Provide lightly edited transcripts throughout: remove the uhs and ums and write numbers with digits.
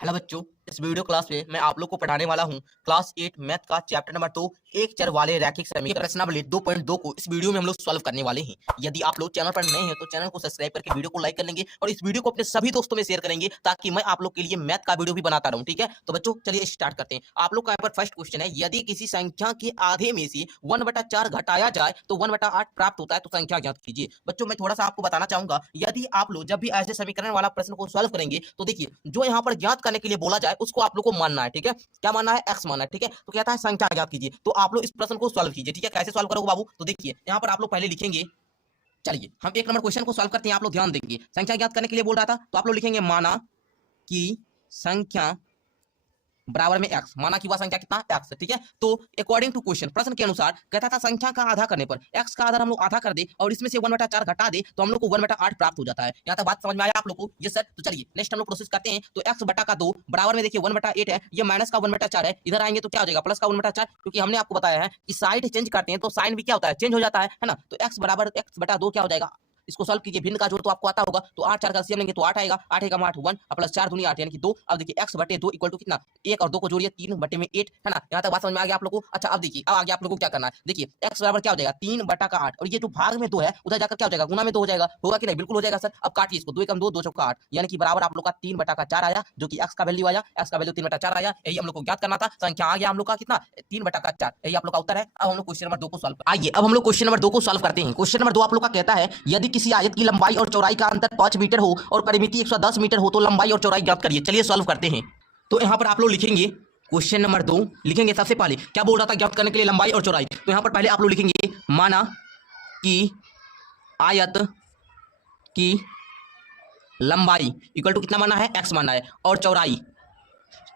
Hello बच्चों, इस video class में मैं आप लोग को पढ़ाने वाला हूं क्लास 8 मैथ का चैप्टर नंबर 2 एक चर वाले रैखिक समीकरण प्रश्नावली 2.2 को इस वीडियो में हम लोग सॉल्व करने वाले हैं। यदि आप लोग चैनल पर नए हैं तो चैनल को सब्सक्राइब करके वीडियो को लाइक कर लेंगे और इस वीडियो को अपने सभी दोस्तों में शेयर करेंगे ताकि मैं आप लोग के लिए मैथ का वीडियो भी बनाता रहूं। ठीक है, तो बच्चों चलिए स्टार्ट करते हैं। आप लोग का यहाँ पर फर्स्ट क्वेश्चन है, यदि किसी संख्या के आधे में से 1/4 घटाया जाए तो 1/8 प्राप्त होता है, तो संख्या ज्ञात कीजिए। बच्चों मैं थोड़ा सा आपको बताना चाहूंगा, यदि आप लोग जब भी ऐसे समीकरण वाला प्रश्न को सॉल्व करेंगे तो देखिए जो यहाँ पर ज्ञात करने के लिए बोला जाए उसको आप लोग को मानना है। ठीक है, क्या मानना है? एक्स मानना है। ठीक है, तो कहता है संख्या ज्ञात कीजिए, तो आप लोग इस प्रश्न को सॉल्व कीजिए। ठीक है, कैसे सॉल्व करोगे बाबू? तो देखिए यहाँ पर आप लोग पहले लिखेंगे, चलिए हम एक नंबर क्वेश्चन को सॉल्व करते हैं। आप लोग ध्यान देंगे, संख्या ज्ञात करने के लिए बोल रहा था, तो आप लोग लिखेंगे माना कि संख्या बराबर में एक्स। माना कि वह संख्या कितना? एक्स। ठीक है, तो अकॉर्डिंग टू क्वेश्चन प्रश्न के अनुसार कहता था संख्या का आधा करने पर एक्स का आधा हम लोग आधा कर दे और इसमें से 1/4 घटा दे तो हम लोग को 1/8 प्राप्त हो जाता है। यहाँ तक बात समझ में आया आप लोग को? Yes sir. तो चलिए नेक्स्ट हम लोग प्रोसेस करते हैं। तो एक्स बटा का 2 बराबर में देखिए 1/8 है, ये माइनस का 1/4 है, इधर आएंगे तो क्या हो जाएगा? प्लस का 1/4, क्योंकि हमने आपको बताया है कि साइड चेंज करते हैं तो साइन भी क्या होता है? चेंज हो जाता है ना। तो एक्स बराबर एक्स बटा 2 क्या हो जाएगा? इसको सॉल्व कीजिए, भिन्न का जोड़ तो आपको आता होगा, तो 8 4 का एलसीएम लेंगे तो 8 आएगा, 8 1 8 1 प्लस 4 दूनी 8 यानी कि 2। अब देखिए x बटे 2 इक्वल टू कितना? 1 और 2 को जोड़िए 3 बटे में 8 है ना। यहाँ तक बात समझ में आ गया आप लोगों को? अच्छा अब देखिए, अब आगे आप लोगों को क्या करना है। देखिए x बराबर क्या हो जाएगा? 3 बटा का 8 और ये जो भाग में 2 है उधर जाकर क्या हो जाएगा? गुना में 2 हो जाएगा। होगा कि नहीं? बिल्कुल हो जाएगा सर। अब काटिए इसको, 2 एकम 2 2 चौका 8 यानी कि बराबर आप लोग का 3 बटा का 4 आया, जो कि x का वैल्यू आया। x का वैल्यू 3 बटा 4 आया, यही हम लोग को ज्ञात करना था। संख्या आ गया हम लोग का कितना? 3 बटा का 4, यही आप लोग का उत्तर है। अब हम लोग क्वेश्चन नंबर 2 को सॉल्व आइए, अब हम लोग क्वेश्चन नंबर 2 को सॉल्व करते हैं। क्वेश्चन नंबर 2 आप लोग का कहता है, यदि किसी आयत की लंबाई और चौड़ाई का अंतर 5 मीटर हो और परिमिति 110 मीटर हो तो लंबाई और चौड़ाई ज्ञात करिए। चलिए सॉल्व करते हैं। तो यहाँ पर आप लोग लिखेंगे क्वेश्चन नंबर 2 लिखेंगे। सबसे पहले क्या बोल रहा था ज्ञात करने के लिए? लंबाई और चौड़ाई। तो यहाँ पर पहले आप लोग लिखेंगे माना कि आयत की लंबाई इक्वल टू कितना माना है? एक्स माना है, और चौड़ाई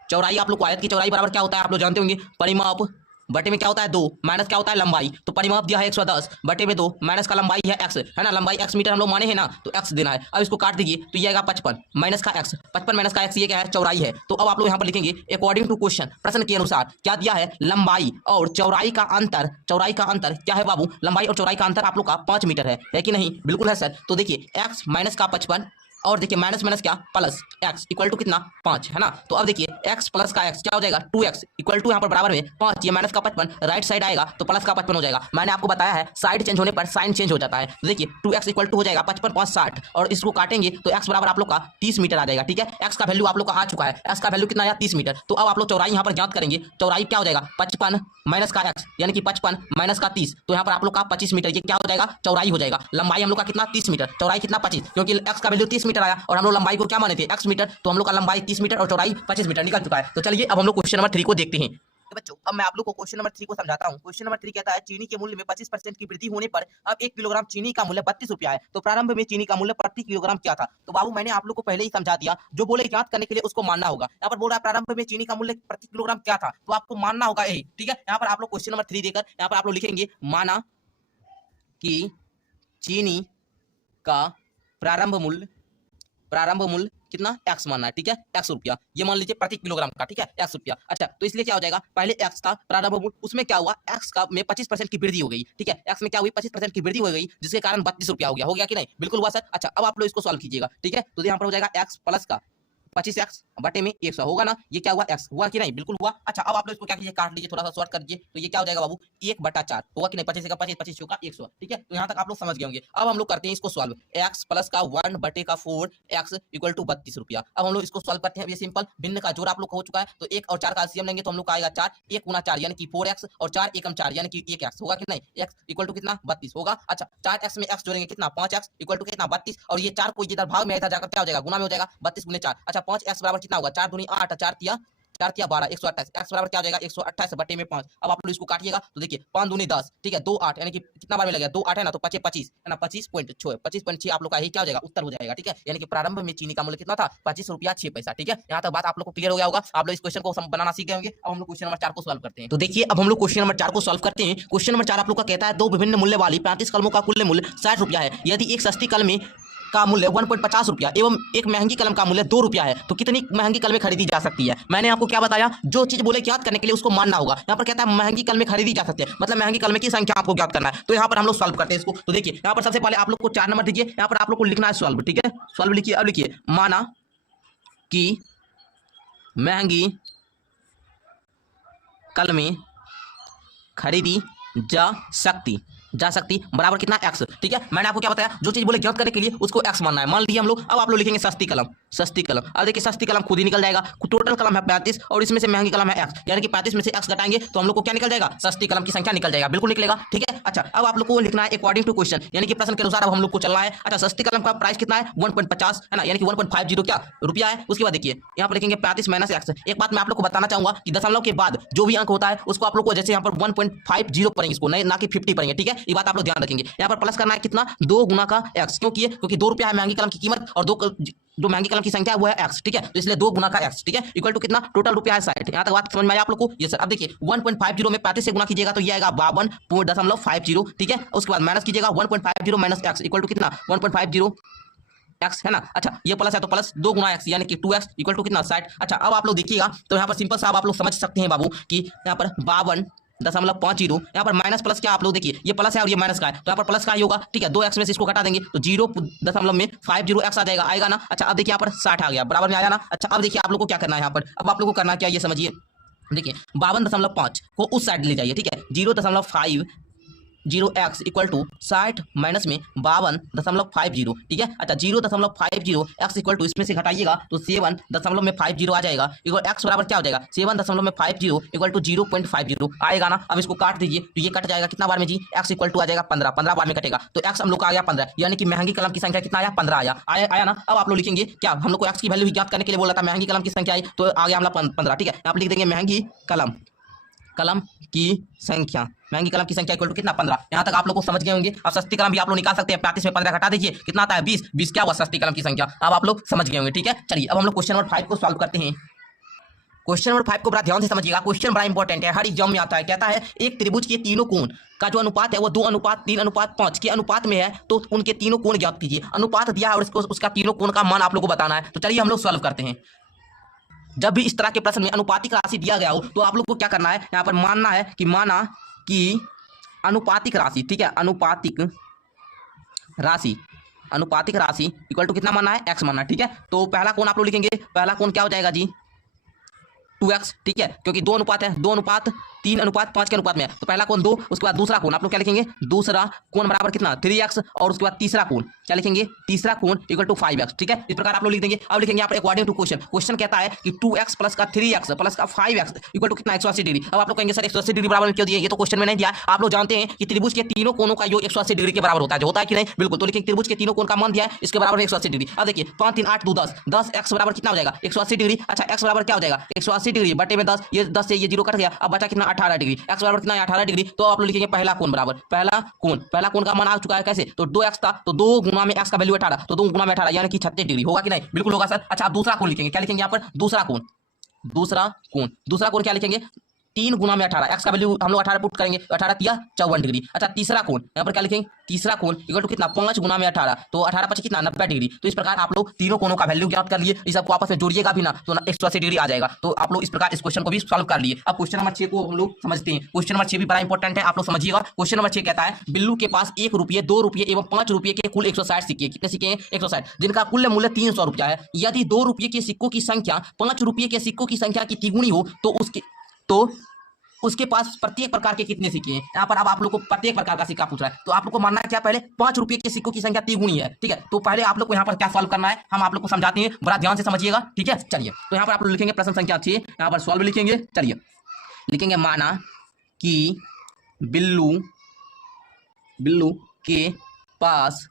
चौड़ाई आप लोग को आयत की चौड़ाई बराबर क्या होता है आप लोग जानते होंगे? परिमाप बटे में क्या होता है? 2 माइनस क्या होता है? लंबाई। तो परिमाप दिया है 110 बटे में 2 माइनस का लंबाई है x है ना, लंबाई x मीटर हम लोग माने हैं ना, तो x देना है। अब इसको काट दीजिए तो ये आएगा 55 माइनस का x, 55 माइनस का x ये क्या है? चौड़ाई है। तो अब आप लोग यहाँ पर लिखेंगे अकॉर्डिंग टू क्वेश्चन प्रश्न के अनुसार क्या दिया है? लंबाई और चौड़ाई का अंतर क्या है बाबू? लंबाई और चौड़ाई का अंतर आप लोग का 5 मीटर है कि नहीं? बिल्कुल है सर। तो देखिए x माइनस का 55 और देखिए माइनस माइनस क्या? प्लस x इक्वल टू कितना? 5 है ना। तो अब देखिए x प्लस का x क्या हो जाएगा? 2x इक्वल टू यहाँ पर बराबर में 5, ये माइनस का 55 राइट साइड आएगा तो प्लस का 55 हो जाएगा। मैंने आपको बताया है साइड चेंज होने पर साइन चेंज हो जाता है। तो देखिए 2x इक्वल टू हो जाएगा 55 5 60 और इसको काटेंगे तो x बराबर आप लोग का 30 मीटर आ जाएगा। ठीक है, x का वैल्यू आप लोग का आ चुका है, x का वैल्यू कितना आया? 30 मीटर। तो अब आप लोग चौड़ाई यहाँ पर ज्ञात करेंगे। चौड़ाई क्या हो जाएगा? 55 माइनस का x यानी कि 55 माइनस का 30, तो यहाँ पर आप लोग का 25 मीटर ये क्या हो जाएगा? चौड़ाई हो जाएगा। लंबाई हम लोग का कितना? 30 मीटर, चौड़ाई कितना? 25, क्योंकि x का वैल्यू 30 मीटर आया और हम लोग लंबाई को क्या माने थे? x मीटर, तो हम लोग का लंबाई 30 मीटर और चौड़ाई 25 मीटर निकल चुका है। तो चलिए अब हम लोग क्वेश्चन नंबर 3 को देखते हैं। तो बच्चों अब मैं आप लोग को क्वेश्चन नंबर 3 को समझाता हूं। क्वेश्चन नंबर 3 कहता है, चीनी के मूल्य में 25% की वृद्धि होने पर अब 1 किलोग्राम चीनी का मूल्य 32 रुपया है, तो प्रारंभ में चीनी का मूल्य प्रति किलोग्राम क्या था? तो बाबू मैंने आप लोग को पहले ही समझा दिया, जो बोले ज्ञात करने के लिए उसको मानना होगा। यहाँ पर बोल रहा है प्रारंभ में चीनी का मूल्य प्रति किलोग्राम क्या था, तो आपको मानना होगा यही। ठीक है, यहाँ पर आप लोग क्वेश्चन नंबर 3 देकर यहाँ पर आप लोग लिखेंगे माना कि चीनी का प्रारंभ मूल्य कितना? x मानना है। ठीक है, x रुपया, ये मान लीजिए प्रति किलोग्राम का। ठीक है, x रुपया। अच्छा तो इसलिए क्या हो जाएगा? पहले x का प्रारंभ मूल्य, उसमें क्या हुआ? x का में 25% की वृद्धि हो गई। ठीक है, x में क्या हुई? 25% की वृद्धि हो गई, जिसके कारण 32 रुपया हो गया कि नहीं? बिल्कुल हुआ सर। अच्छा अब आप लोग इसको सॉल्व कीजिएगा। ठीक है, तो यहाँ पर हो जाएगा x प्लस का 25x बटे में 100 होगा ना, ये क्या हुआ? x हुआ कि नहीं? बिल्कुल हुआ। अच्छा अब आप लोग इसको क्या कीजिए? काट लीजिए, थोड़ा सा शॉर्ट कर दीजिए, तो ये क्या हो जाएगा बाबू? 1/4 होगा कि नहीं? 25 का 25 25 का 100। ठीक है, तो यहाँ तक आप लोग समझ गए होंगे। अब हम लोग करते हैं इसको सॉल्व। x प्लस का 1/4 x इक्वल टू 32 रुपया। अब हम लोग इसको सॉल्व करते हैं। ये सिंपल भिन्न का जोड़ आप लोग का हो चुका है, तो 1 और 4 का एलसीएम लेंगे तो हम लोग का आएगा 4, 1 गुना 4 यानी कि 4x और 4 एकम 4 यानी कि 1x होगा कि नहीं? x इक्वल टू कितना? 32 होगा। अच्छा 4x में x जोड़ेंगे कितना? 5x इक्वल टू कितना? 32, और ये 4 को इधर भाग में इधर जाकर क्या हो जाएगा? गुना में हो जाएगा। 32 गुने 4। अच्छा 5x बराबर कितना होगा? 4 दूनी 8, 4 तिया 12 128, x बराबर क्या हो जाएगा? 128 बटे में 5। अब आप लोग इसको काटिएगा तो देखिए 5 दूनी 10, ठीक है 2 8 यानी कि कितना बार में लगेगा? 2 8 है ना, तो 5 25 है ना, 25.6 आप लोग का यही क्या हो जाएगा? उत्तर हो जाएगा। ठीक है, यानी कि प्रारंभ में चीनी का मूल्य कितना था? 25 रुपया 6 पैसा। ठीक है, यहाँ तक बात आप लोग को क्लियर हो गया होगा। आप लोग इस क्वेश्चन को बनाना सीख गए होंगे। अब हम लोग क्वेश्चन नंबर 4 को सॉल्व करते हैं। तो देखिए अब हम लोग क्वेश्चन नंबर 4 को सॉल्व करते हैं। क्वेश्चन नंबर 4 आप लोग का कहता है, दो विभिन्न मूल्य वाली 35 कलमों का कुल मूल्य 60 रुपया है। यदि एक सस्ती कलम का मूल्य 1.50 रुपया एवं एक महंगी कलम का मूल्य 2 रुपया है, तो कितनी महंगी कलमें खरीदी जा सकती है? मैंने आपको क्या बताया? जो चीज बोले ज्ञात करने के लिए उसको मानना होगा। यहाँ पर कहता है महंगी कलमें खरीदी जा सकती है, मतलब महंगी कलमें की संख्या आपको ज्ञात करना है। तो यहाँ पर हम लोग सॉल्व करते हैं इसको। तो देखिए यहाँ पर सबसे पहले आप लोग को 4 नंबर दीजिए, यहाँ पर आप लोग को लिखना है सॉल्व। ठीक है, सॉल्व लिखिए। अब लिखिए माना कि महंगी कलमें खरीदी जा सकती बराबर कितना एक्स। ठीक है, मैंने आपको क्या बताया, जो चीज बोले ज्ञात करने के लिए उसको एक्स मानना है। मान लीजिए हम लोग, अब आप लोग लिखेंगे सस्ती कलम। अब देखिए सस्ती कलम खुद ही निकल जाएगा। टोटल कलम है 35 और इसमें से महंगी कलम है एक्स, यानी कि 35 में से एक्स घटाएंगे तो हम लोग को क्या निकल जाएगा, सस्ती कलम की संख्या निकल जाएगा। बिल्कुल निकलेगा। ठीक है, अच्छा अब आप लोग को लिखना है अकॉर्डिंग टू क्वेश्चन, यानी कि प्रश्न के अनुसार अब हम लोग को चलना है। अच्छा, सस्ती कलम का प्राइस कितना है 1.50 है ना, यानी कि 1.50 क्या रुपया है। उसके बाद देखिए यहाँ पर लिखेंगे 35 माइनस एक्स। एक बात मैं आप लोग को बताना चाहूंगा कि दशमलव के बाद जो भी अंक होता है उसको आप लोग को जैसे यहाँ पर 1.50 पढ़ेंगे, इसको नहीं ना कि 50 पढ़ेंगे। ठीक है, ये बात आप लोग ध्यान रखेंगे। यहाँ पर प्लस करना है कितना, 2 गुना का एक्स। क्यों किए, क्योंकि 2 रुपया है महंगी कलम की कीमत और जो महंगी कलम की संख्या है वो है एक्स। ठीक है, तो इसलिए 2 गुना का एक्स। ठीक है, इक्वल टू कितना, टोटल रुपया है 60। यहाँ तक बात समझ में आया आप लोग को। ये सर अब देखिए 1.50 में 35 से गुना कीजिएगा तो ये आएगा 52.50। ठीक है, उसके बाद माइनस कीजिएगा 1.50 माइनस एक्स इक्वल टू कितना 1.50 एक्स है ना। अच्छा, ये प्लस है तो प्लस 2 गुना एक्स यानी कि 2x इक्वल टू कितना 60। अच्छा, अब आप लोग देखिएगा तो यहाँ पर सिंपल सा आप लोग समझ सकते हैं बाबू कि यहाँ पर 52.50, यहाँ पर माइनस प्लस क्या आप लोग देखिए, ये प्लस है और ये माइनस का है तो यहाँ पर प्लस का ही होगा। ठीक है, 2x में से इसको घटा देंगे तो 0.50 एक्स आ जाएगा, आएगा ना। अच्छा, अब देखिए यहाँ पर 60 आ गया, बराबर में आया ना। अच्छा, अब देखिए आप लोग को क्या करना है यहाँ पर, अब आप लोग को करना क्या ये समझिए। देखिए 52.5 को उस साइड ले जाइए। ठीक है, 0.50 इक्वल टू 60 माइनस में 52.50। ठीक है, अच्छा 0.50 एक्स इक्वल टू इसमें से घटाइएगा तो 7.50 आ जाएगा। इक्वल एक्स बराबर क्या हो जाएगा 7.50 इक्वल टू 0.50 आएगा ना। अब इसको काट दीजिए तो ये कट जाएगा कितना बार में जी, एक्स इक्वल टू आ जाएगा 15 बार में कटेगा तो एक्स हम लोग का आ गया 15, यानी कि महंगी कलम की संख्या कितना आया 15 आया ना। अब आप लोग लिखेंगे क्या, हम लोग को एक्स की वैल्यू ज्ञात करने के लिए बोला था, महंगी कलम की संख्या आई तो आ गया हम लोग 15। ठीक है, आप लिख देंगे महंगी कलम की संख्या, महंगी कलम की संख्या इक्वल टू कितना 15। यहाँ तक आप लोग को समझ गए होंगे। अब सस्ती कलम भी आप लोग निकाल सकते हैं, 35 में 15 घटा दीजिए कितना आता है 20 क्या हुआ सस्ती कलम की संख्या। अब आप लोग समझ गए होंगे। ठीक है, चलिए अब हम लोग क्वेश्चन नंबर 5 को सॉल्व करते हैं। क्वेश्चन नंबर 5 को बड़ा ध्यान से समझिएगा, क्वेश्चन बड़ा इंपॉर्टेंट है, हर एग्जाम में आता है। कहता है एक त्रिभुज के तीनों कोण का जो अनुपात है वो 2:3:5 के अनुपात में है तो उनके तीनों कोण ज्ञात कीजिए। अनुपात दिया है और इसको उसका तीनों कोण का मान आप लोग को बताना है। तो चलिए हम लोग सॉल्व करते हैं। जब भी इस तरह के प्रश्न में अनुपातिक राशि दिया गया हो तो आप लोग को क्या करना है, यहाँ पर माना कि अनुपातिक राशि। ठीक है, अनुपातिक राशि इक्वल टू कितना माना है एक्स माना है। ठीक है, तो पहला कोण आप लोग लिखेंगे, पहला कोण क्या हो जाएगा जी 2x। ठीक है, क्योंकि 2 अनुपात है, 2:3:5 के अनुपात में है तो पहला कोण 2, उसके बाद दूसरा कोण आप लोग क्या लिखेंगे, दूसरा कोण बराबर कितना 3x और उसके बाद तीसरा कोण क्या लिखेंगे, तीसरा कोण इक्वल टू 5x। ठीक है, इस प्रकार आप लोग लिख देंगे। अब लिखेंगे यहाँ पर अकॉर्डिंग टू क्वेश्चन कहता है कि 2x प्लस का 3x प्लस का 5x इक्वल टू कितना 180 डिग्री। अब आप लोग कहेंगे सर 180 डिग्री बराबर में क्यों दिए, ये तो क्वेश्चन में नहीं दिया। आप लोग जानते हैं कि त्रिभुज के तीनों कोणों का योग 180 डिग्री के बराबर होता है, जो होता है कि नहीं, बिल्कुल। तो लिखेंगे त्रिभुज के तीनों कोण का मान दिया है, इसके बराबर 180 डिग्री। अब देखिए 5 3 8 2 10 x बराबर कितना हो जाएगा 180 डिग्री। अच्छा, x बराबर क्या हो जाएगा 180 डिग्री बटे में 10, ये 10 से ये 0 कट गया, अब बचा कितना 18 डिग्री। x बराबर कितना है 18 डिग्री। तो आप लोग लिखेंगे पहला कोण बराबर पहला कोण का मान आ चुका है कैसे, तो 2x था तो 2 गुना में x का वैल्यू 18 तो 2 गुना में 18 यानी कि 36 डिग्री होगा कि नहीं, बिल्कुल होगा सर। अच्छा, दूसरा कोण लिखेंगे, क्या लिखेंगे यहाँ पर दूसरा कोण क्या लिखेंगे 3 गुना में 18, एक्स का वैल्यू हम लोग 18 पुट करेंगे तो 18 तिया 54 डिग्री। अच्छा, तीसरा कोण यहाँ पर क्या लिखेंगे, तीसरा कोण इक्वल टू कितना 5 गुना में 18 तो 18 5 कितना 90 डिग्री। तो इस प्रकार आप लोग तीनों कोणों का वैल्यू ज्ञात कर लिए, इस सबको आपस में जोड़िएगा भी ना तो 180 डिग्री आ जाएगा। तो आप लोग इस प्रकार इस क्वेश्चन को भी सॉल्व कर लिए। अब क्वेश्चन नंबर 6 को हम लोग समझते हैं। क्वेश्चन नंबर 6 भी बड़ा इंपॉर्टेंट है, आप लोग समझिएगा। क्वेश्चन नंबर 6 कहता है बिल्लू के पास 1 रुपये 2 रुपये एवं 5 रुपये के कुल 160 सिक्के, कितने सिक्के हैं 160, जिनका कुल मूल्य 300 रुपया है। यदि 2 रुपये के सिक्कों की संख्या 5 रुपये के सिक्कों की संख्या की तिगुनी हो तो उसके पास प्रत्येक प्रकार के कितने सिक्के हैं। यहाँ पर अब आप लोग को प्रत्येक प्रकार का सिक्का पूछ रहा है तो आप लोग को मानना है क्या, पहले 5 रुपये के सिक्कों की संख्या तिगुनी है। ठीक है, तो पहले आप लोग को यहाँ पर क्या सॉल्व करना है हम आप लोग को समझाते हैं, बड़ा ध्यान से समझिएगा। ठीक है, चलिए तो यहाँ पर आप लोग लिखेंगे प्रश्न संख्या 6, यहाँ पर सॉल्व लिखेंगे। चलिए लिखेंगे माना कि बिल्लू के पास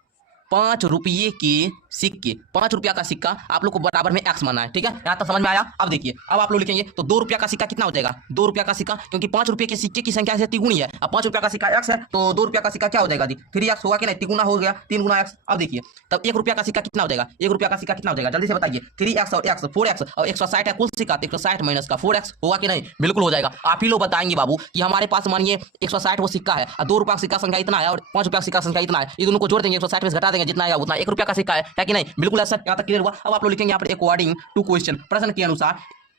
5 रुपये के सिक्के, 5 रुपया का सिक्का आप लोग को बराबर में एक्स माना है। ठीक है, यहाँ तक समझ में आया। अब देखिए अब आप लोग लिखेंगे तो 2 रुपया का सिक्का कितना हो जाएगा 2 रुपया का सिक्का, क्योंकि 5 रुपये के सिक्के की संख्या से तिगुनी है। अब 5 रुपया का सिक्का एक्स है तो 2 रुपया का सिक्का क्या हो जाएगा जी 3x होगा कि नहीं, तिगुना हो गया 3 गुना एक्स। अब देखिए तब 1 रुपया का सिक्का कितना हो जाएगा, 1 रुपया का सिक्का कितना हो जाएगा जल्दी से बताइए, 3x और x 4x और 160 है कुल सिक्का, 160 माइनस का 4x होगा कि नहीं, बिल्कुल हो जाएगा। आप ही लोग बताएंगे बाबू कि हमारे पास मानिए 160 वो सिक्का है और 2 रुपया का सिक्का संख्या इतना है और 5 रुपया का सिक्का संख्या इतना है, ये दोनों को जोड़ देंगे 160 में घटा देंगे जितना आया उतना 1 रुपया का सिक्का है कि नहीं, बिल्कुल ऐसा। यहाँ तक क्लियर हुआ। अब आप लोग लिखेंगे यहाँ पर अकॉर्डिंग टू क्वेश्चन, प्रश्न के अनुसार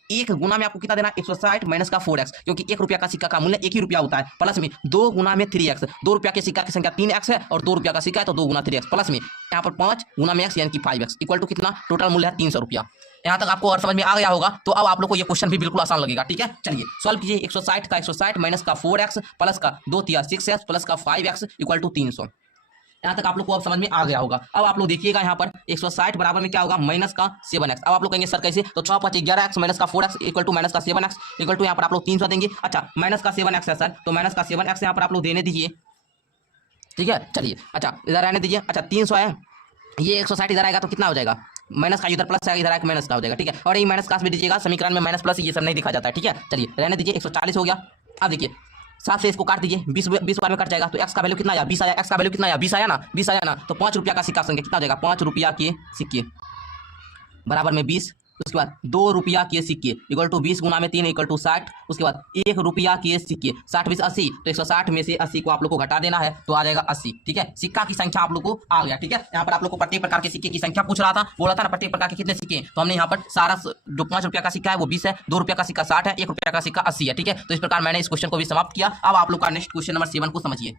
1 गुना में आपको कितना देना 160 माइनस का 4x, क्योंकि 1 रुपया का सिक्का का मूल्य 1 ही रुपया होता है, प्लस में 2 गुना में 3x, 2 रुपया के सिक्का की संख्या 3x है और 2 रुपया का सिक्का है तो 2 गुना 3x, प्लस में यहाँ पर 5 गुना में x यानी कि 5x इक्वल टू कितना टोटल मूल्य है 300 रुपया। यहाँ तक आपको और समझ में आ गया होगा, तो अब आप लोग को ये क्वेश्चन भी बिल्कुल आसान लगेगा। ठीक है, चलिए सॉल्व कीजिए। 160 का 160 माइनस का 4x प्लस का 2 तिया 6x प्लस का 5x इक्वल टू 300। यहाँ तक आप लोग को अब समझ में आ गया होगा। अब आप लोग देखिएगा यहाँ पर 160 बराबर में क्या होगा, माइनस का 7x। अब आप लोग कहेंगे सर कैसे, तो 6 5 11x माइनस का 4x इक्वल टू माइनस का 7x इक्वल टू यहाँ पर आप लोग 300 देंगे। अच्छा माइनस का 7x है सर, तो माइनस का 7x यहाँ पर आप लोग देने दीजिए। ठीक है, चलिए अच्छा इधर रहने दीजिए। अच्छा 300 है, ये 160 इधर आएगा तो कितना हो जाएगा, माइनस का इधर प्लस आएगा, इधर आएगा माइनस का हो जाएगा। ठीक है, और ये माइनस का भी दीजिएगा, समीकरण में माइनस प्लस ये सब नहीं दिखा जाता है। ठीक है, चलिए रहने दीजिए। 140 हो गया। अब देखिए 7 से इसको काट दीजिए, 20 बार में कट जाएगा, तो x का वैल्यू कितना आया, 20 आया। x का वैल्यू कितना आया, 20 आया ना, 20 आया ना, तो 5 रुपया का सिक्का संख्या कितना हो जाएगा, 5 रुपया के सिक्के बराबर में 20। उसके बाद 2 रुपया के सिक्के इक्वल टू 20 गुना में 3 इक्वल टू 60। उसके बाद 1 रुपया के सिक्के 60 20 80, तो 160 में से 80 को आप लोग को घटा देना है, तो आ जाएगा 80। ठीक है, सिक्का की संख्या आप लोग को आ गया। ठीक है, यहाँ पर आप लोग को प्रत्येक प्रकार के सिक्के की संख्या पूछ रहा था, बोला था ना प्रत्येक प्रकार के कितने सिक्के हैं, तो हमने यहाँ पर सारा जो 5 रुपया का सिक्का है वो 20 है, 2 रुपया का सिक्का 60 है, 1 रुपया का सिक्का 80 है। ठीक है, तो इस प्रकार मैंने इस क्वेश्चन को भी समाप्त किया। अब आप लोग का नेक्स्ट क्वेश्चन नंबर 7 को समझिए।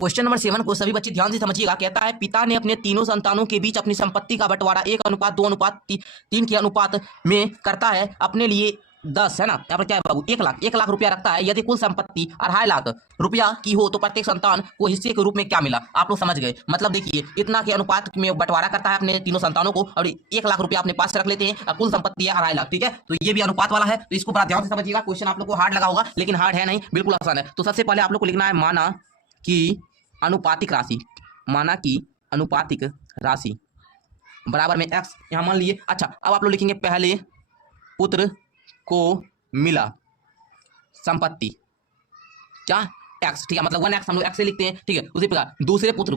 क्वेश्चन नंबर 7 को सभी बच्चे ध्यान से समझिएगा। कहता है पिता ने अपने तीनों संतानों के बीच अपनी संपत्ति का बंटवारा 1:2:3 के अनुपात में करता है। अपने लिए 10 है ना, यहाँ पर क्या है बाबू, 1 लाख रुपया रखता है। यदि कुल संपत्ति 2.5 लाख रुपया की हो तो प्रत्येक संतान को हिस्से के रूप में क्या मिला। आप लोग समझ गए, मतलब देखिए इतना के अनुपात में बंटवारा करता है अपने तीनों संतानों को, और 1 लाख रुपया अपने पास रख लेते हैं, और कुल संपत्ति है 2.5 लाख। ठीक है, तो ये भी अनुपात वाला है, तो इसको बड़ा ध्यान से समझिएगा। क्वेश्चन आप लोग को हार्ड लगा होगा, लेकिन हार्ड है नहीं, बिल्कुल आसान है। तो सबसे पहले आप लोग को लिखना है माना कि अनुपातिक राशि, माना कि अनुपातिक राशि बराबर में x यहाँ मान लिए। अच्छा अब आप लोग लिखेंगे पहले पुत्र को मिला संपत्ति क्या x। ठीक है, मतलब 1x हम लोग x से लिखते हैं। ठीक है, उसी प्रकार दूसरे पुत्र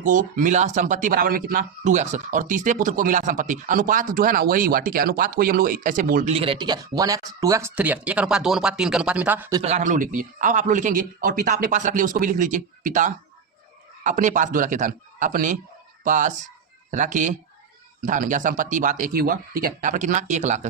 को मिला संपत्ति बराबर में कितना 2x, और तीसरे पुत्र को मिला संपत्ति, अनुपात जो है ना वही हुआ। ठीक है, अनुपात को हम लोग ऐसे बोल लिख रहे हैं। ठीक है, 1x 2x 3x 1:2:3 के अनुपात में था, तो इस प्रकार हम लोग लिख दिए। अब आप लोग लिखेंगे और पिता अपने पास रख लिए, उसको भी लिख लीजिए। पिता अपने पास जो रखे धन, अपने पास रखे धन या संपत्ति, बात एक ही हुआ। ठीक है, यहाँ पर कितना 1 लाख,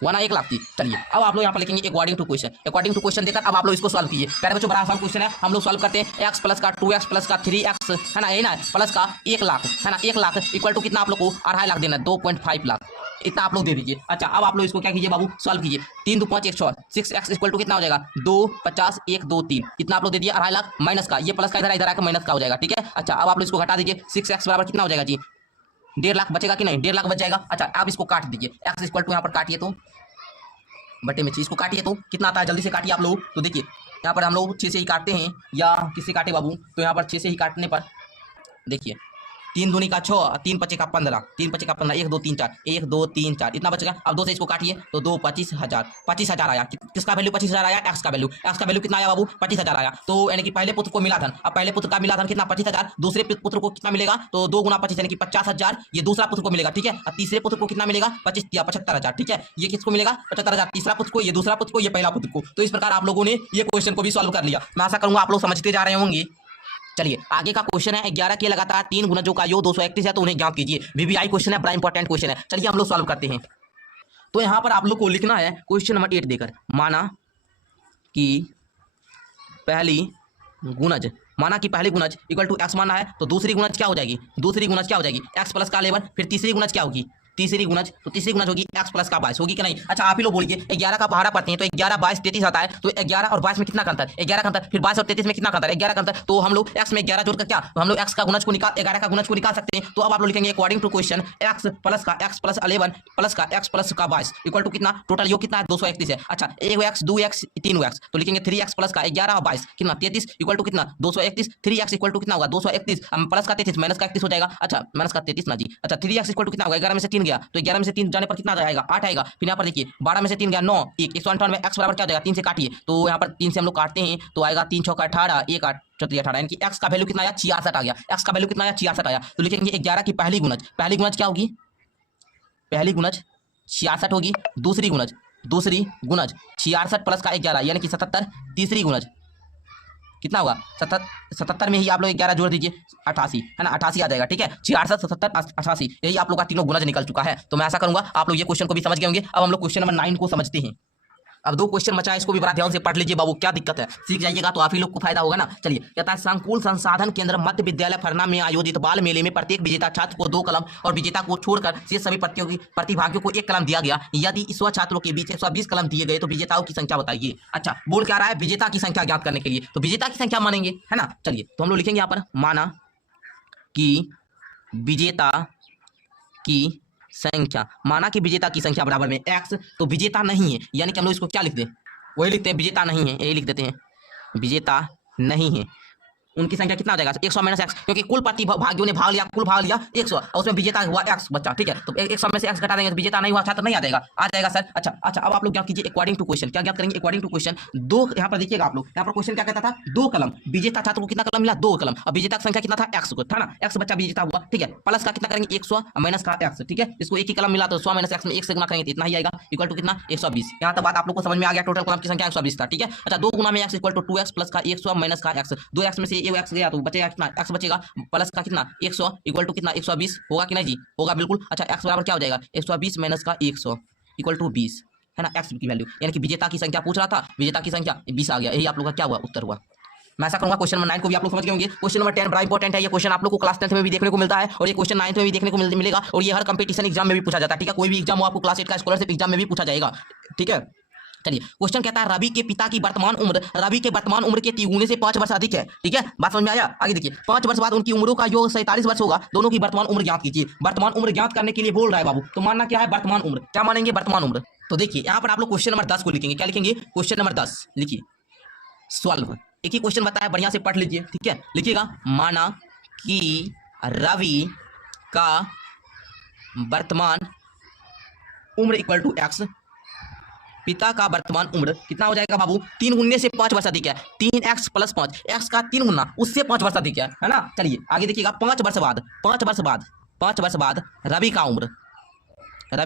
1 लाख थी। चलिए अब आप लोग यहाँ पर लिखेंगे अकॉर्डिंग टू क्वेश्चन देकर अब आप लोग इसको सॉल्व कीजिए। पहले बच्चों बड़ा आसान क्वेश्चन है, हम लोग सॉल्व करते हैं। x प्लस का 2x प्लस का 3x है ना, यही ना, प्लस का 1 लाख है ना, 1 लाख इक्वल टू कितना आप लोग को 2.5 लाख देना है, 2.5 लाख इतना आप लोग दे दीजिए। अच्छा अब आप लोग इसको क्या कीजिए बाबू, सॉल्व कीजिए। 3 2 5 1 6x इक्वल टू कितना हो जाएगा 2 50 1 2 3, कितना आप लोग दे दिए 2.5 लाख, माइनस का ये प्लस का इधर आकर माइनस का हो जाएगा। ठीक है, अच्छा अब आप लोग इसको घटा दीजिए। 6x बराबर कितना हो जाएगा जी, 1.5 लाख बचेगा कि नहीं, 1.5 लाख बच जाएगा। अच्छा आप इसको काट दीजिए, x इक्वल टू यहाँ पर काटिए तो बटे में 6 इसको काटिए तो कितना आता है, जल्दी से काटिए आप लोग। तो देखिए यहाँ पर हम लोग 6 से ही काटते हैं, या किससे काटे बाबू, तो यहाँ पर 6 से ही काटने पर देखिए 3 दूनी का 6, 3 5 का 15, 3 5 का 15, 1 2 3 4, 1 2 3 4 इतना बचेगा। अब 2 से इसको काटिए तो 2 25,000 आया। किसका वैल्यू 25,000 आया, x का वैल्यू कितना आया बाबू 25,000 आया। तो यानी कि पहले पुत्र को मिला धन, अब पहले पुत्र का मिला धन कितना 25,000, दूसरे पुत्र को कितना मिलेगा, तो 2 गुना 25 यानी कि 50,000 ये दूसरा पुत्र को मिलेगा। ठीक है, और तीसरे पुत्र को कितना मिलेगा 25 या 75,000। ठीक है, ये किसको मिलेगा 75,000, तीसरा पुत्र को, ये दूसरा पुत्र को, ये पहला पुत्र को। तो इस प्रकार आप लोगों ने ये क्वेश्चन को भी सॉल्व कर लिया। मैं आशा करूंगा आप लोग समझते जा रहे होंगे। चलिए आगे का क्वेश्चन है 11 के लगातार 3 गुणजों का योग 231 है, तो उन्हें ज्ञात कीजिए। VBI क्वेश्चन है, बड़ा इंपॉर्टेंट क्वेश्चन है। चलिए हम लोग सॉल्व करते हैं। तो यहाँ पर आप लोग को लिखना है क्वेश्चन नंबर 8 देकर, माना कि पहली गुणज इक्वल टू x माना है, तो दूसरी गुणज क्या हो जाएगी, x प्लस का 11, फिर तीसरी गुणज क्या होगी, तीसरी गुणज होगी x प्लस का 22 होगी कि नहीं। अच्छा आप ही लोग बोलिए 11 का पहाड़ा पढ़ते हैं, तो 11 22 33 आता है, तो 11 और 22 में कितना अंतर, 11 का अंतर, फिर 22 और 33 में कितना अंतर, 11 का अंतर। तो हम लोग x में 11 जोड़कर क्या, तो हम लोग x का गुणज को निकाल 11 का गुणज को निकाल सकते हैं। तो अब आप लोग लिखेंगे according to question x plus 11 plus का x प्लस का 22 इक्वल टू कितना, टोटल योग कितना है 231 है। अच्छा 1x 2x 3x, तो लिखेंगे 3x प्लस का 11 और 22 कितना 33 इक्वल टू कितना 231, 3x इक्वल टू कितना होगा 231, प्लस का 33 माइनस का 31 हो जाएगा। अच्छा माइनस का 33 ना जी, अच्छा 3x इक्वल टू कितना होगा, 11 में से 3 गया, तो 11 में से 3 जाने पर कितना आएगा 8 आएगा। फिर यहाँ पर देखिए 12 में से 3 गया 9, 158 में x बराबर क्या हो जाएगा 3 से काटिए, तो यहाँ पर 3 से हम लोग काटते हैं तो आएगा 3 6 18, 1 8 4 18, यानी कि x का वैल्यू कितना आया 66 आया, x का वैल्यू कितना आया 66 आया। तो लिखेंगे 11 की पहली गुणज क्या होगी, पहली गुणज 66 होगी, दूसरी गुणज 66 प्लस का 11 यानी कि 77, तीसरी गुणज कितना होगा 77 में ही आप लोग 11 जोड़ दीजिए 88 है ना, 88 आ जाएगा। ठीक है 66 77 88 यही आप लोग का तीनों गुणज निकल चुका है। तो मैं ऐसा करूंगा आप लोग ये क्वेश्चन को भी समझ गए होंगे। अब हम लोग क्वेश्चन नंबर 9 को समझते हैं। अब 2 क्वेश्चन बचा है, इसको भी बड़ा ध्यान से पढ़ लीजिए बाबू, क्या दिक्कत है, सीख जाइएगा तो आप ही लोग को फायदा होगा ना। चलिए, कहता है संकुल संसाधन केंद्र मध्य विद्यालय फरना में आयोजित बाल मेले में प्रत्येक विजेता छात्र को 2 कलम और विजेता को छोड़कर शेष सभी प्रतिभागियों को 1 कलम दिया गया। यदि 100 छात्रों के बीच 120 कलम दिए गए तो विजेताओं की संख्या बताइए। अच्छा, बोल क्या रहा है, विजेता की संख्या ज्ञात करने के लिए, तो विजेता की संख्या मानेंगे, है ना। चलिए, तो हम लोग लिखेंगे यहाँ पर, माना कि विजेता की संख्या, माना कि विजेता की संख्या बराबर में x, तो विजेता नहीं है, यानी कि हम लोग इसको क्या लिख दें, वही लिखते हैं, विजेता नहीं है, यही लिख देते हैं, विजेता नहीं है। उनकी संख्या कितना हो जाएगा, 100 माइनस एक्स, क्योंकि कुल प्रतिभागियों ने भाग लिया, कुल भाग लिया 100 और उसमें विजेता हुआ x बच्चा, ठीक है। तो 100 में से x घटा देंगे तो विजेता नहीं हुआ छात्र नहीं आ जाएगा सर। अच्छा, अब आप लोग क्या कीजिए, अकॉर्डिंग टू क्वेश्चन, क्या ज्ञात करेंगे, अकॉर्डिंग टू क्वेश्चन 2, यहाँ पर देखिएगा आप लोग, यहाँ पर क्वेश्चन क्या कहता था, 2 कलम, विजेता छात्र को कितना कलम मिला, 2 कलम, अब विजेता की संख्या कितना था, x को था ना, x बच्चा विजेता हुआ, ठीक है। प्लस का कितना करेंगे, 100 माइनस का x, ठीक है। इसको 1 ही कलम मिला तो 100 माइनस x में 1 से गुना करेंगे तो इतना ही आएगा, इक्वल टू कितना, 120। यहाँ तक बात आप लोग को समझ में आ गया, टोटल कलम की संख्या 120 था, ठीक है। अच्छा, 2 गुना में x equal to 2x plus का 100 माइनस का x, 2x में से ये x गया तो बचेगा कितना, x बचेगा, प्लस का कितना 100 इक्वल टू कितना 120 होगा कि नहीं जी, होगा बिल्कुल। अच्छा, x बराबर क्या हो जाएगा, 120 माइनस का 100 इक्वल टू 20, है ना, x की वैल्यू, यानी कि विजेता की संख्या पूछ रहा था, विजेता की संख्या 20 आ गया, यही आप लोग का क्या हुआ, उत्तर हुआ। मैं ऐसा करूंगा क्वेश्चन नंबर 9 को भी आप लोग समझ गए होंगे। क्वेश्चन नंबर 10 बड़ा इंपॉर्टेंट है, ये क्वेश्चन आप लोग को क्लास 10th में भी देखने को मिलता है और ये क्वेश्चन 9th में भी देखने को मिलेगा और ये हर कंपटीशन एग्जाम में भी पूछा जाता है, ठीक है। कोई भी एग्जाम हो, आपको क्लास 8 का स्कॉलरशिप एग्जाम में भी पूछा जाएगा, ठीक है। चलिए, क्वेश्चन कहता है रवि के पिता की वर्तमान उम्र, रवि के वर्तमान उम्र के 3 गुने से 5 वर्ष अधिक है, ठीक है। बात समझ में आया, आगे देखिए, 5 वर्ष बाद उनकी उम्रों का योग 47 वर्ष होगा, दोनों की वर्तमान उम्र ज्ञात कीजिए। वर्तमान उम्र ज्ञात करने के लिए बोल रहा है बाबू, तो मानना क्या है, वर्तमान उम्र, क्या मानेंगे, वर्तमान उम्र। तो देखिए, यहाँ पर आप लोग क्वेश्चन नंबर 10 को लिखेंगे, क्या लिखेंगे, क्वेश्चन नंबर 10 लिखिए, सॉल्व। एक ही क्वेश्चन बताया, बढ़िया से पढ़ लीजिए, ठीक है। लिखिएगा, माना कि रवि का वर्तमान उम्र इक्वल टू x, पिता का वर्तमान उम्र कितना हो जाएगा बाबू, 3 गुने से 5 वर्ष अधिक है, 3x प्लस 5, x का 3 गुना उससे 5 वर्ष अधिक है ना। चलिए आगे देखिएगा, 5 वर्ष बाद रवि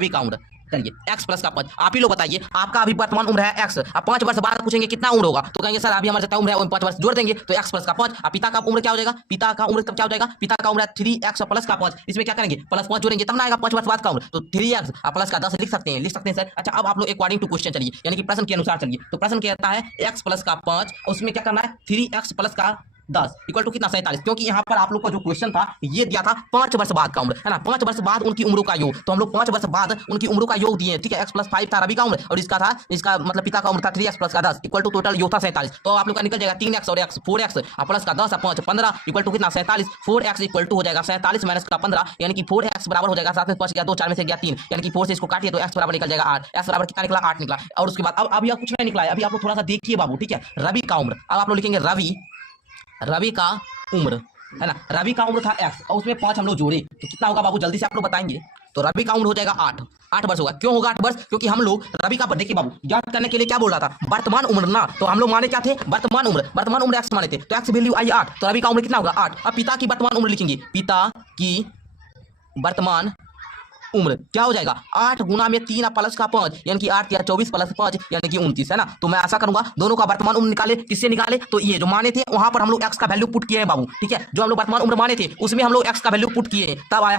का उम्र, चलिए x प्लस का 5, आप ही लोग बताइए, आपका अभी वर्तमान उम्र है x, अब 5 वर्ष बाद पूछेंगे कितना उम्र होगा, तो कहेंगे सर अभी हमारा जितना उम्र है 5 वर्ष जोड़ देंगे तो x प्लस का 5। अब पिता का उम्र क्या हो जाएगा, पिता का उम्र तब क्या हो जाएगा, पिता का उम्र है 3x प्लस का 5, इसमें क्या करेंगे, प्लस 5 जोड़ेंगे तब ना आएगा 5 वर्ष बाद का उम्र, तो 3x प्लस का 10 लिख सकते हैं सर। अच्छा, अब आप लोग अकॉर्डिंग टू क्वेश्चन चलिए, यानी कि प्रश्न के अनुसार चलिए, तो प्रश्न कहता है x प्लस का 5, उसमें क्या करना है, 3x प्लस का 10 इक्वल टू कितना, 47, क्योंकि यहाँ पर आप लोग का जो क्वेश्चन था ये दिया था 5 वर्ष बाद का उम्र, है ना, 5 वर्ष बाद उनकी उम्रों का योग, तो हम लोग 5 वर्ष बाद उनकी उम्रों का योग दिए, ठीक है। x प्लस 5 था रवि का उम्र और इसका मतलब पिता का उम्र था 3x प्लस का 10 इक्वल टू टोटल योग था 47, तो आप लोग का निकल जाएगा 3x और x 4x प्लस का 10 5 15 इक्वल टू कितना, 47, 4x इक्वल टू हो जाएगा 47 माइनस का 15, यानी कि 4x बराबर हो जाएगा 7 में 5 गया 2 4 में से गया 3, यानी कि 4 से इसको काटिए तो x बराबर निकल जाएगा 8, x बराबर कितना निकला, 8 निकला। और उसके बाद अब यह कुछ नहीं निकला है, अभी आप लोग थोड़ा सा देखिए बाबू, ठीक है। रवि का उम्र, अब आप लोग लिखेंगे रवि का उम्र, है ना, रवि का उम्र था x और उसमें 5 हम लोग जोड़े तो कितना होगा बाबू, जल्दी से आप लोग बताएंगे। तो रवि का उम्र हो जाएगा 8 वर्ष होगा। क्यों होगा 8 वर्ष, क्योंकि हम लोग रवि का, देखिए बाबू, ज्ञात करने के लिए क्या बोल रहा था, वर्तमान उम्र ना, तो हम लोग माने क्या थे, वर्तमान उम्र x माने थे, तो x वैल्यू आई 8, तो रवि का उम्र कितना होगा 8। अब पिता की वर्तमान उम्र लिखेंगे, पिता की वर्तमान उम्र क्या हो जाएगा, 8 गुना में 3 प्लस का 5, यानी कि 8 या 24 प्लस 5 यानी कि 29, है ना। तो मैं ऐसा करूंगा, दोनों का वर्तमान उम्र निकाले, किससे निकाले, तो ये जो माने थे वहां पर हम लोग x का वैल्यू पुट किए हैं बाबू, ठीक है। जो हम लोग वर्तमान उम्र माने थे उसमें हम लोग x का वैल्यू पुट किए, तब आया है